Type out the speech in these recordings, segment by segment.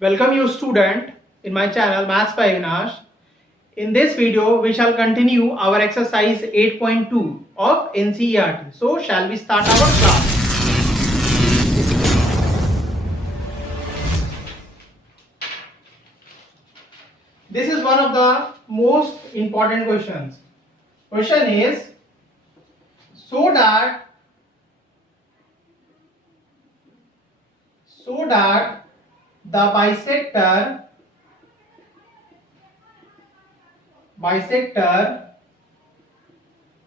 Welcome you student in my channel Maths by Avinash. In this video we shall continue our exercise 8.2 of NCERT. So shall we start our class? This is one of the most important questions. Question is so that the bisector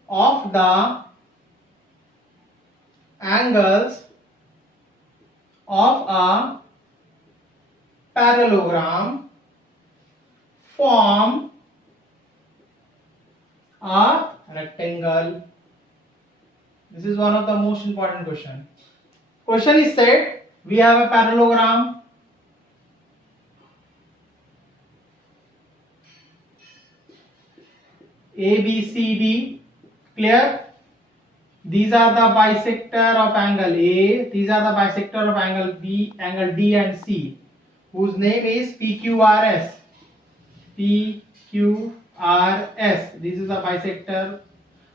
of the angles of a parallelogram form a rectangle. This is one of the most important question. Question is said we have a parallelogram ABCD. Clear? These are the bisector of angle A. These are the bisector of angle B, angle D and C, whose name is PQRS. PQRS. This is the bisector.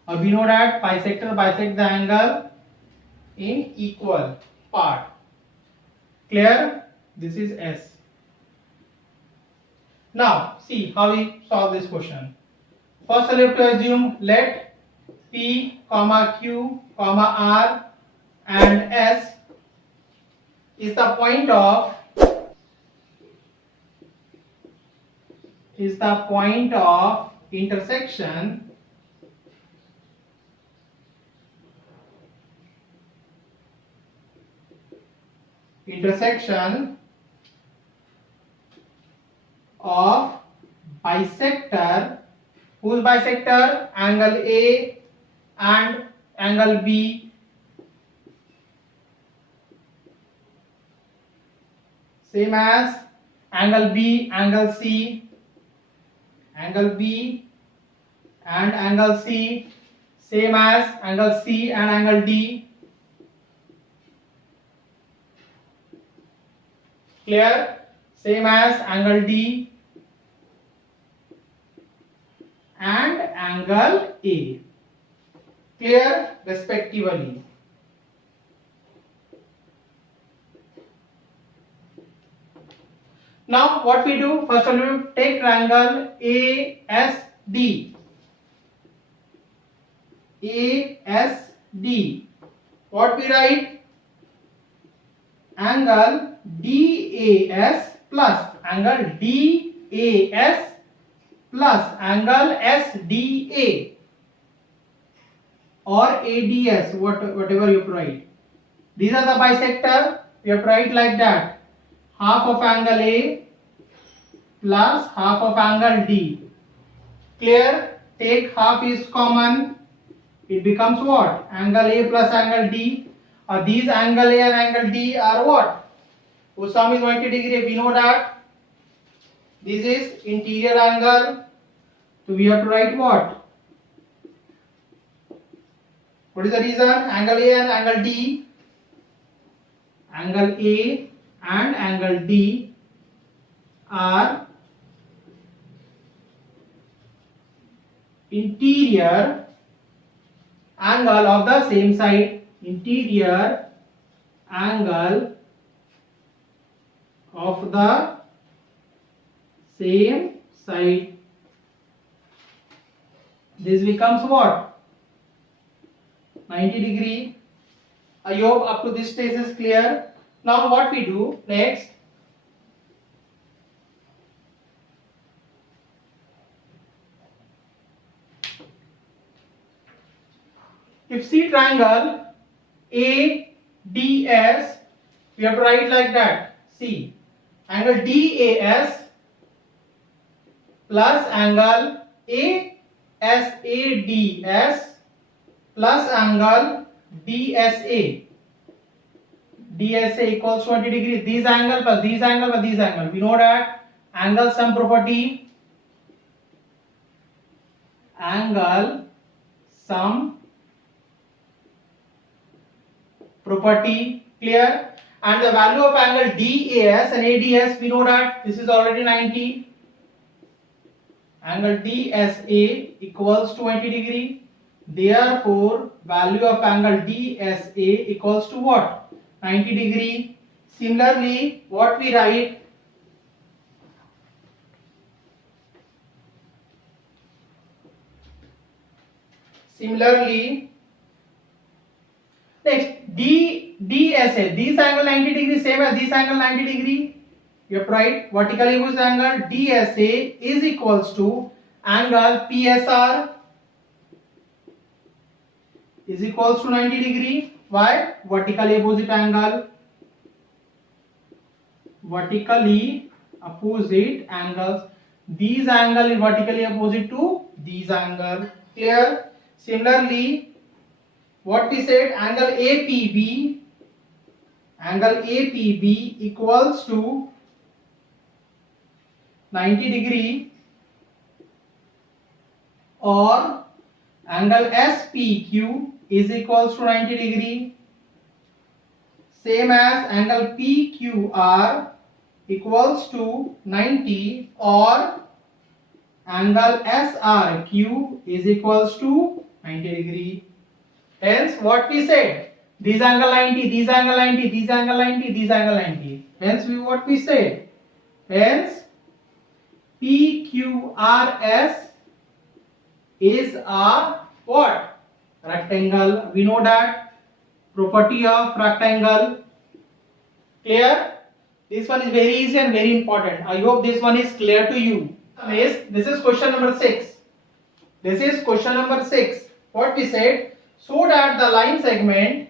We know that bisector bisect the angle in equal part. Clear? This is S. Now see how we solve this question. First I have to assume let P, Q, R and S is the point of intersection of bisector. Whose bisector? Angle A and angle B. Same as angle B, angle C, angle B and angle C, same as angle C and angle D. Clear? Same as angle D and angle A. Clear? Respectively. Now what we do? First of all, we take triangle ASD. ASD. What we write? Angle DAS plus angle DAS plus angle SDA or ADS, whatever you write. These are the bisector. You have to write like that. Half of angle A plus half of angle D. Clear? Take half is common. It becomes what? Angle A plus angle D. These angle A and angle D are what? Whose sum is 90 degree. We know that this is interior angle. So we have to write what? What is the reason? Angle A and angle D. Angle A and angle D are interior angle of the same side. Interior angle of the same side. This becomes what? 90 degree. I hope up to this stage is clear. Now what we do next? If see triangle ADS, we have to write like that. See, angle DAS plus angle ASADS plus angle DSA. DSA equals 20 degree. These angle plus these angle plus these angle. We know that angle sum property. Angle sum property. Clear? and the value of angle DAS and ADS, we know that this is already 90. Angle DSA equals to 90 degree. Therefore, value of angle DSA equals to what? 90 degree. Similarly, what we write? Similarly, next DSA, this angle 90 degree, same as this angle 90 degree. You have to write vertically opposite angle DSA is equals to angle PSR is equals to 90 degree. Why? Vertically opposite angle. Vertically opposite angles. These angle is vertically opposite to these angle. Clear? Similarly, what we said, angle APB equals to 90 degree, or angle SPQ is equals to 90 degree, same as angle PQR equals to 90, or angle SRQ is equals to 90 degree. Hence what we said, this angle 90, this angle 90, this angle 90, this angle 90. Hence what we said, hence PQRS is a what? Rectangle. We know that property of rectangle. Clear? This one is very easy and very important. I hope this one is clear to you. This is question number 6. This is question number 6. What we said, so that the line segment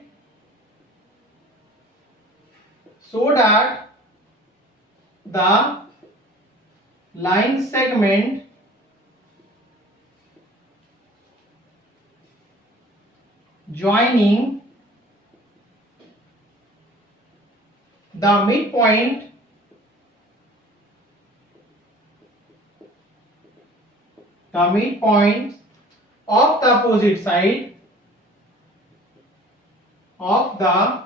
joining the midpoint of the opposite side of the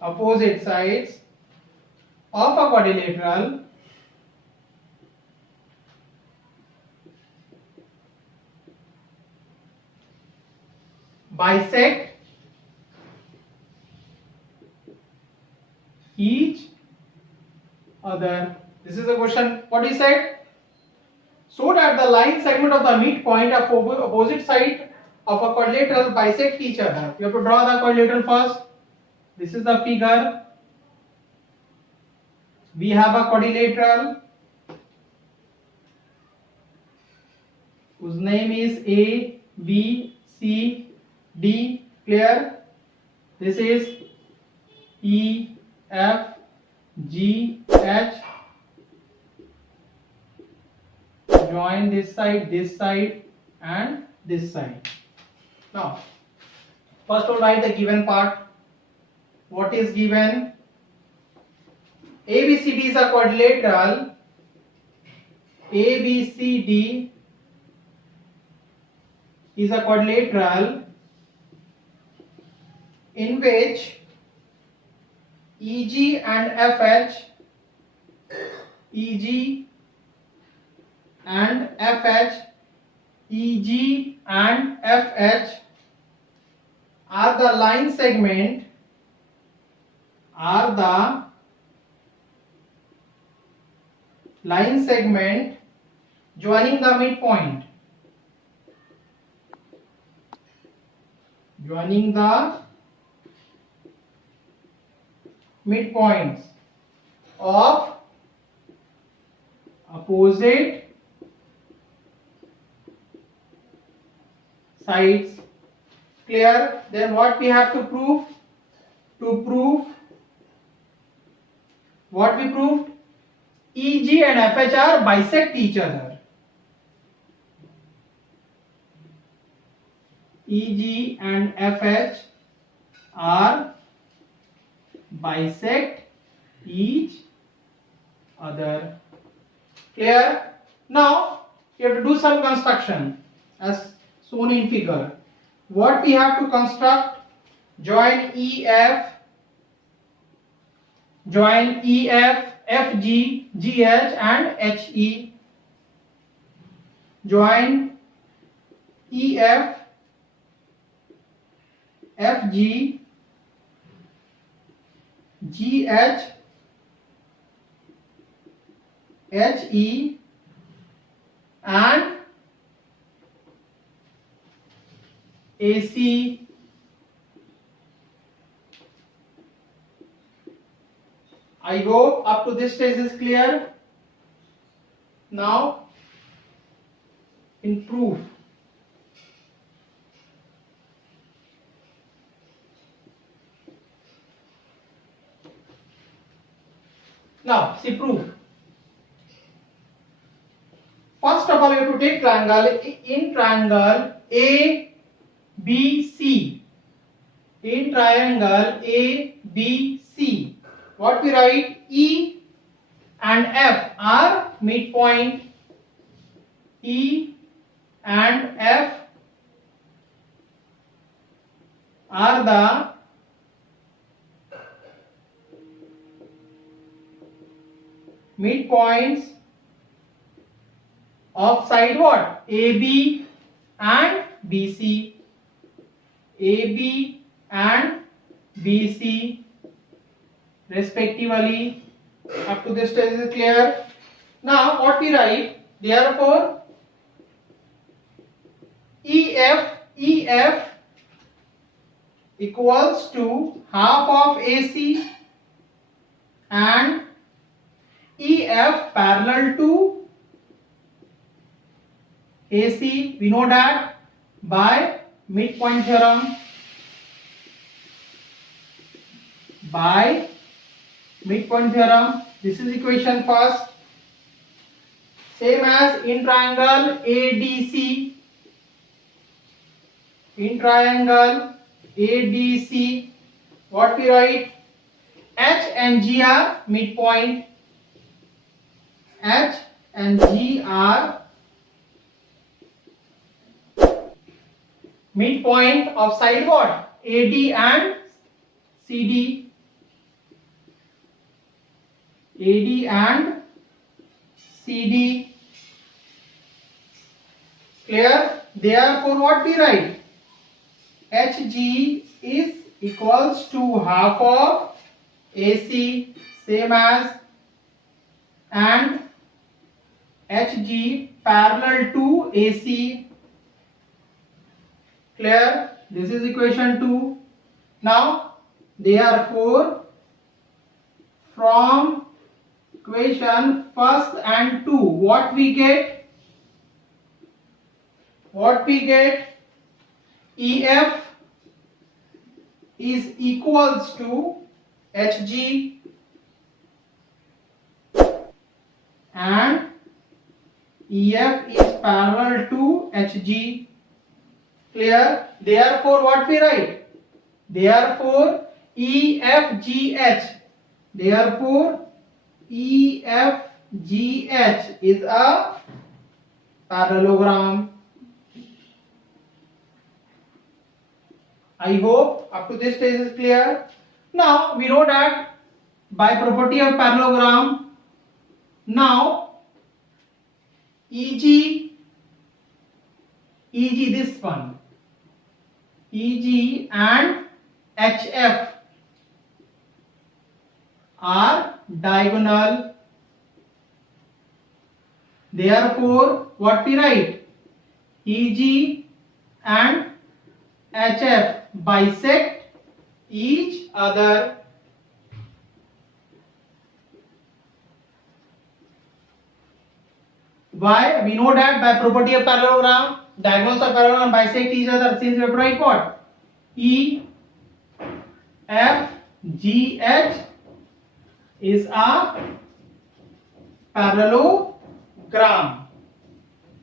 opposite sides of a quadrilateral bisect each other. This is a question. What is said? So that the line segment of the midpoint of opposite side of a quadrilateral bisect each other. You have to draw the quadrilateral first. This is the figure. We have a quadrilateral whose name is A, B, C, D. Clear? This is E, F, G, H. Join this side, and this side. Now, first we'll write the given part. What is given? ABCD is a quadrilateral. ABCD is a quadrilateral in which EG and FH are the line segment joining the midpoint. Joining the midpoints of opposite sides. Clear? Then what we have to prove? To prove what we proved? EG and FH are bisect each other. EG and FH are bisect each other. Clear? Now you have to do some construction as shown in figure. what we have to construct? Join EF, FG, GH and HE. Join EF, FG, GH, HE and AC. I hope up to this stage is clear. Now in proof. Now see proof. First of all, you have to take triangle. In triangle ABC, in triangle ABC, what we write? E and F are midpoint. E and F are the midpoints of side what? AB and BC. AB and BC respectively. Up to this stage is clear. Now what we write? Therefore EF equals to half of AC and EF parallel to AC. We know that by midpoint theorem. By midpoint theorem. This is equation first. Same as in triangle ADC. In triangle ADC, what we write? H and G are midpoint. H and G are midpoint of side what? AD and CD. AD and CD. Clear? Therefore what we write? HG is equals to half of AC, same as, and HG parallel to AC. Clear? This is equation 2. Now therefore from equation first and 2, what we get? What we get? EF is equals to HG and EF is parallel to HG. Clear? Therefore what we write? Therefore EFGH. Therefore EFGH is a parallelogram. I hope up to this stage is clear. Now we know that by property of parallelogram, now EG this one, EG and HF are diagonal. Therefore what we write? EG and HF bisect each other. Why? We know that by property of parallelogram, diagonals of parallelogram bisect each other. Since we have to write what? E F G H is a parallelogram.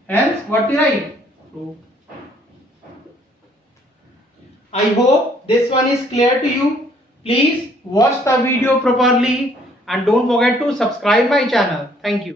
Hence, what we write? I hope this one is clear to you. Please watch the video properly and don't forget to subscribe my channel. Thank you.